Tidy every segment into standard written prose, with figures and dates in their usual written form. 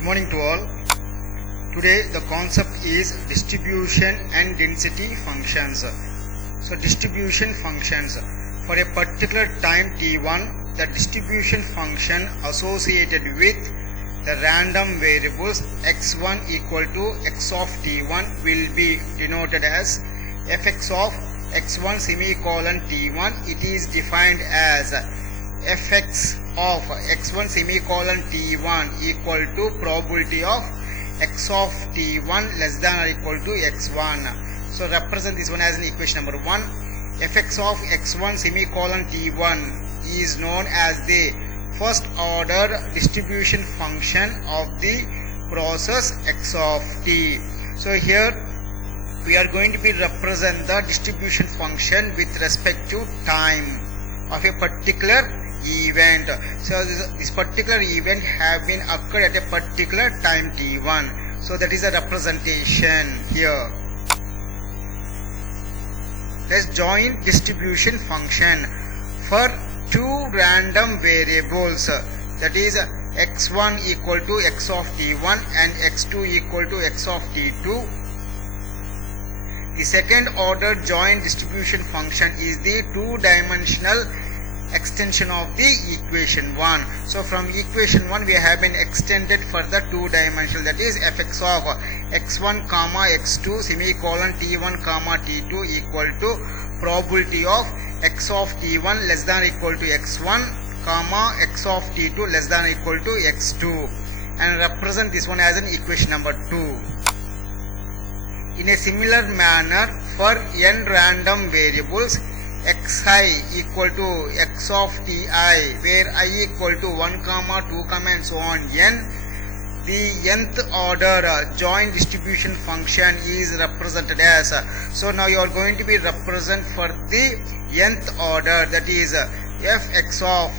Good morning to all. Today the concept is distribution and density functions. So distribution functions. For a particular time t1, the distribution function associated with the random variables x1 equal to x of t1 will be denoted as fx of x1 semicolon t1. It is defined as fx of x1 semicolon t1 equal to probability of x of t1 less than or equal to x1. So represent this one as an equation number 1. fx of x1 semicolon t1 is known as the first order distribution function of the process x of t. So here we are going to be represent the distribution function with respect to time of a particular event. So this particular event have been occurred at a particular time t1. So that is a representation here. Let's join distribution function for two random variables, that is x1 equal to x of t1 and x2 equal to x of t2. The second order joint distribution function is the two-dimensional extension of the equation 1. So from equation 1 we have been extended further two-dimensional, that is fx of x1 comma x2 semicolon t1 comma t2 equal to probability of x of t1 less than or equal to x1 comma x of t2 less than or equal to x2, and represent this one as an equation number 2. In a similar manner, for n random variables xi equal to x of ti, where I equal to 1 comma 2 comma and so on n, the nth order joint distribution function is represented as. So now you are going to be represent for the nth order, that is fx of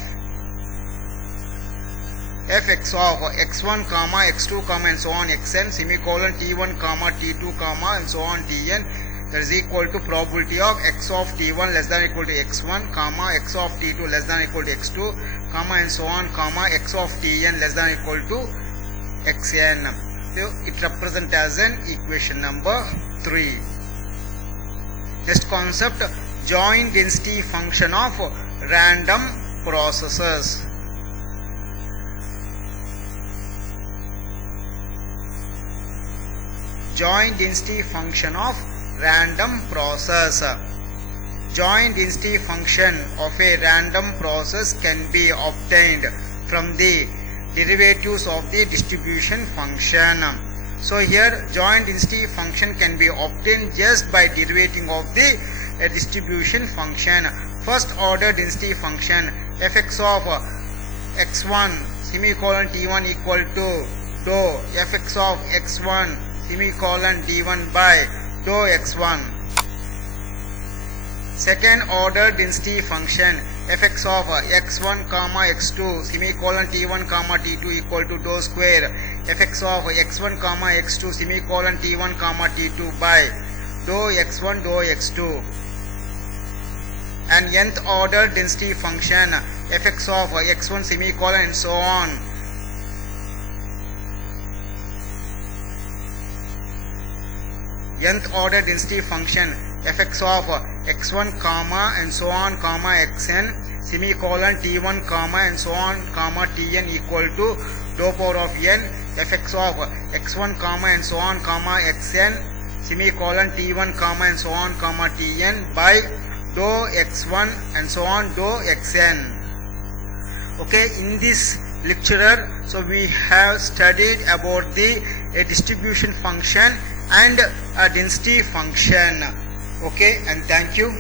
x1 comma x2 comma and so on xn semicolon t1 comma t2 comma and so on tn, that is equal to probability of x of t1 less than or equal to x1 comma x of t2 less than or equal to x2 comma and so on comma x of tn less than or equal to xn. So it represents as an equation number 3. Next concept, joint density function of random processes. Joint density function of random process. Joint density function of a random process can be obtained from the derivatives of the distribution function. So here joint density function can be obtained just by derivating of the distribution function. First order density function fx of x1 semicolon t1 equal to dou fx of x1 semicolon d1 by dou x1. Second order density function fx of x1 comma x2 semicolon t1 comma t2 equal to dou square fx of x1 comma x2 semicolon t1 comma t2 by dou x1 dou x2. And nth order density function fx of x1 semicolon and so on nth order density function fx of x1 comma and so on comma xn semicolon t1 comma and so on comma tn equal to dou power of n fx of x1 comma and so on comma xn semicolon t1 comma and so on comma tn by dou x1 and so on dou xn. Okay, in this lecture so we have studied about the distribution function and a density function. Okay, and thank you.